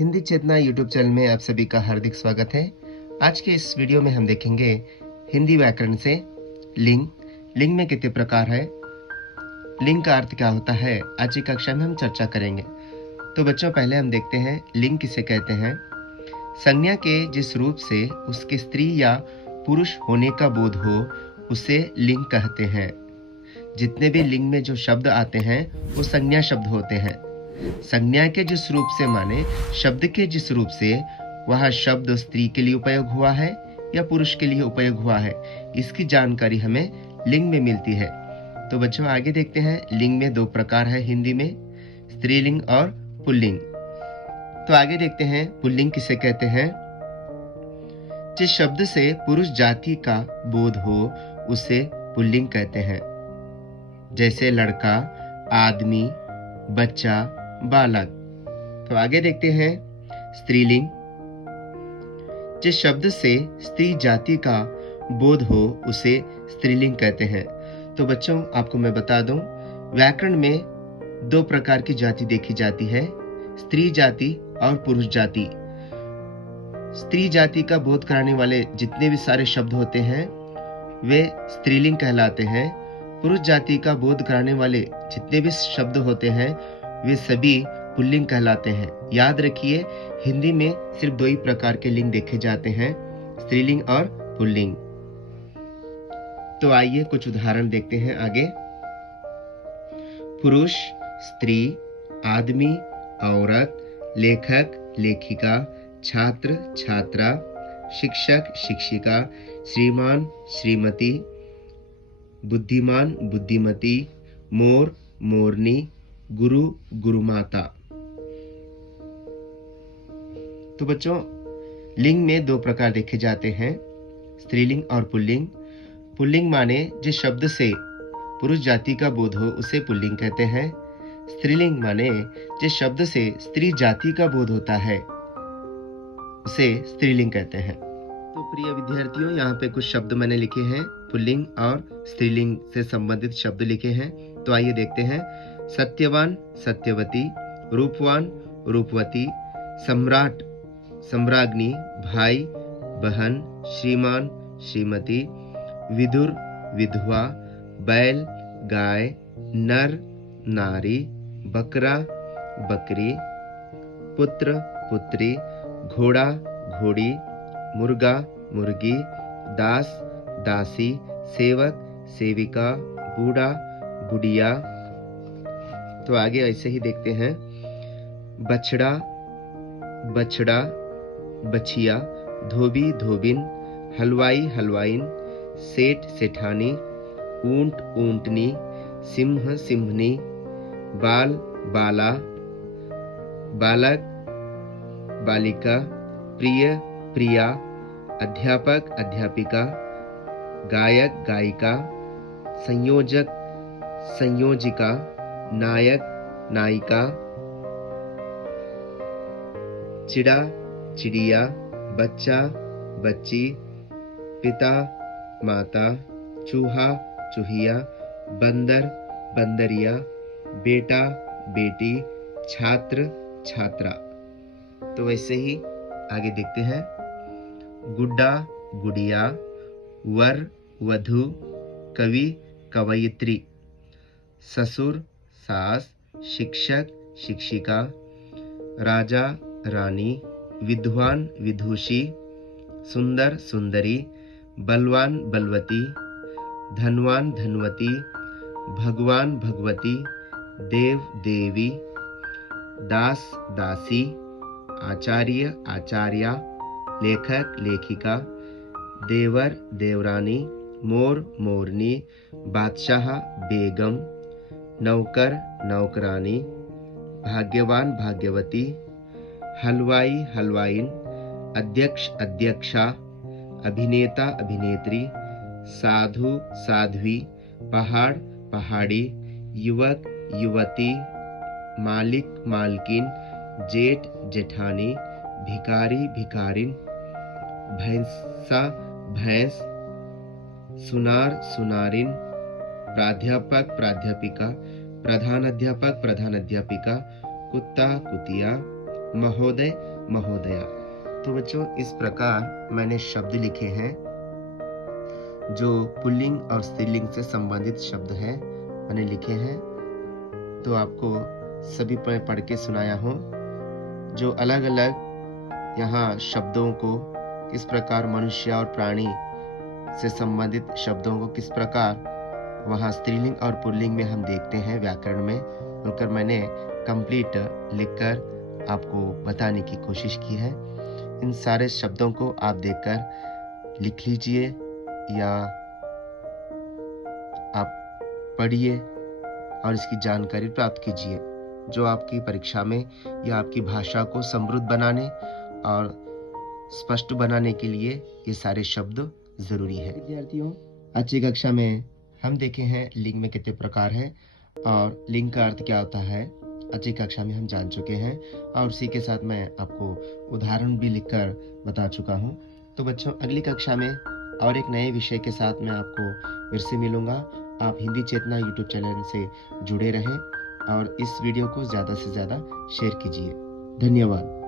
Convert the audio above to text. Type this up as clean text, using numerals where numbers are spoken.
हिंदी चेतना YouTube channel में आप सभी का हार्दिक स्वागत है। आज के इस वीडियो में हम देखेंगे हिंदी व्याकरण से लिंग। लिंग में कितने प्रकार है, लिंग का अर्थ क्या होता है, आज की कक्षा में हम चर्चा करेंगे। तो बच्चों, पहले हम देखते हैं लिंग किसे कहते हैं। संज्ञा के जिस रूप से उसके स्त्री या पुरुष होने का बोध हो उसे लिंग कहते हैं। जितने भी लिंग में जो शब्द आते हैं वो संज्ञा शब्द होते हैं। संज्ञा के जिस रूप से माने शब्द के जिस रूप से वह शब्द स्त्री के लिए उपयोग हुआ है या पुरुष के लिए उपयोग हुआ है, इसकी जानकारी हमें लिंग में मिलती है। तो बच्चों, आगे देखते हैं। लिंग में दो प्रकार है हिंदी में, स्त्रीलिंग और पुल्लिंग। तो आगे देखते हैं पुल्लिंग किसे कहते हैं। जिस शब्द से पुरुष जाति का बोध हो उसे पुल्लिंग कहते हैं। जैसे लड़का, आदमी, बच्चा, बालक। तो आगे देखते हैं स्त्रीलिंग। जिस शब्द से स्त्री जाति का बोध हो उसे स्त्रीलिंग कहते हैं। तो बच्चों, आपको मैं बता दूं, व्याकरण में दो प्रकार की जाति देखी जाती है, स्त्री जाति और पुरुष जाति। स्त्री जाति का बोध कराने वाले जितने भी सारे शब्द होते हैं वे स्त्रीलिंग कहलाते हैं। पुरुष जाति का बोध कराने वाले जितने भी शब्द होते हैं वे सभी पुल्लिंग कहलाते हैं। याद रखिए, हिंदी में सिर्फ दो ही प्रकार के लिंग देखे जाते हैं, स्त्रीलिंग और पुल्लिंग। तो आइए कुछ उदाहरण देखते हैं आगे। पुरुष, स्त्री, आदमी, औरत, लेखक, लेखिका, छात्र, छात्रा, शिक्षक, शिक्षिका, श्रीमान, श्रीमती, बुद्धिमान, बुद्धिमती, मोर, मोरनी, गुरु, गुरुमाता। तो बच्चों, लिंग में दो प्रकार देखे जाते हैं, स्त्रीलिंग और पुल्लिंग। पुल्लिंग माने जिस शब्द से पुरुष जाति का बोध हो उसे पुल्लिंग कहते हैं। स्त्रीलिंग माने जिस शब्द से स्त्री जाति का बोध होता है उसे स्त्रीलिंग कहते हैं। तो प्रिय विद्यार्थियों, यहाँ पे कुछ शब्द मैंने लिखे हैं, पुल्लिंग और स्त्रीलिंग से संबंधित शब्द लिखे हैं। तो आइए देखते हैं। सत्यवान, सत्यवती, रूपवान, रूपवती, सम्राट, सम्राज्ञी, भाई, बहन, श्रीमान, श्रीमती, विदुर, विधवा, बैल, गाय, नर, नारी, बकरा, बकरी, पुत्र, पुत्री, घोड़ा, घोड़ी, मुर्गा, मुर्गी, दास, दासी, सेवक, सेविका, बूढ़ा, बुढ़िया। तो आगे ऐसे ही देखते हैं। बछड़ा, बछड़ा, बछिया, धोबी, धोबिन, हलवाई, हलवाइन, सेठ, सेठानी, ऊंट, ऊंटनी, सिंह, सिंहनी, बाल, बाला, बालक, बालिका, प्रिय, प्रिया, अध्यापक, अध्यापिका, गायक, गायिका, संयोजक, संयोजिका, नायक, नायिका, चिड़ा, चिड़िया, बच्चा, बच्ची, पिता, माता, चूहा, चूहिया, बंदर, बंदरिया, बेटा, बेटी, छात्र, छात्रा। तो वैसे ही आगे देखते हैं। गुड्डा, गुड़िया, वर, वधू, कवि, कवयित्री, ससुर, सास, शिक्षक, शिक्षिका, राजा, रानी, विद्वान, विदुषी, सुंदर, सुंदरी, बलवान, बलवती, धनवान, धनवती, भगवान, भगवती, देव, देवी, दास, दासी, आचार्य, आचार्या, लेखक, लेखिका, देवर, देवरानी, मोर, मोरनी, बादशाह, बेगम, नौकर, नौकरानी, भाग्यवान, भाग्यवती, हलवाई, हलवाइन, अध्यक्ष, अध्यक्षा, अभिनेता, अभिनेत्री, साधु, साध्वी, पहाड़, पहाड़ी, युवक, युवती, मालिक, मालकिन, जेठ, जेठानी, भिखारी, भिखारिन, भैंसा, भैंस, सुनार, सुनारिन, प्राध्यापक, प्राध्यापिका, प्रधानाध्यापक, प्रधानाध्यापिका, कुत्ता, कुतिया, महोदय, महोदया। तो बच्चों इस प्रकार मैंने शब्द लिखे हैं जो पुल्लिंग और स्त्रीलिंग से संबंधित शब्द हैं, मैंने लिखे हैं। तो आपको सभी पढ़ के सुनाया हूँ। जो अलग अलग यहाँ शब्दों को किस प्रकार मनुष्य और प्राणी से संबंधित शब्दों को किस प्रकार वहाँ स्त्रीलिंग और पुल्लिंग में हम देखते हैं व्याकरण में, उनकर मैंने कंप्लीट लिखकर आपको बताने की कोशिश की है। इन सारे शब्दों को आप देखकर लिख लीजिए या आप पढ़िए और इसकी जानकारी प्राप्त कीजिए, जो आपकी परीक्षा में या आपकी भाषा को समृद्ध बनाने और स्पष्ट बनाने के लिए ये सारे शब्द जरूरी है। विद्यार्थियों, आज की कक्षा में हम देखे हैं लिंग में कितने प्रकार हैं और लिंग का अर्थ क्या होता है, आज की कक्षा में हम जान चुके हैं और उसी के साथ मैं आपको उदाहरण भी लिखकर बता चुका हूँ। तो बच्चों अगली कक्षा में और एक नए विषय के साथ मैं आपको फिर से मिलूंगा। आप हिंदी चेतना यूट्यूब चैनल से जुड़े रहें और इस वीडियो को ज़्यादा से ज़्यादा शेयर कीजिए। धन्यवाद।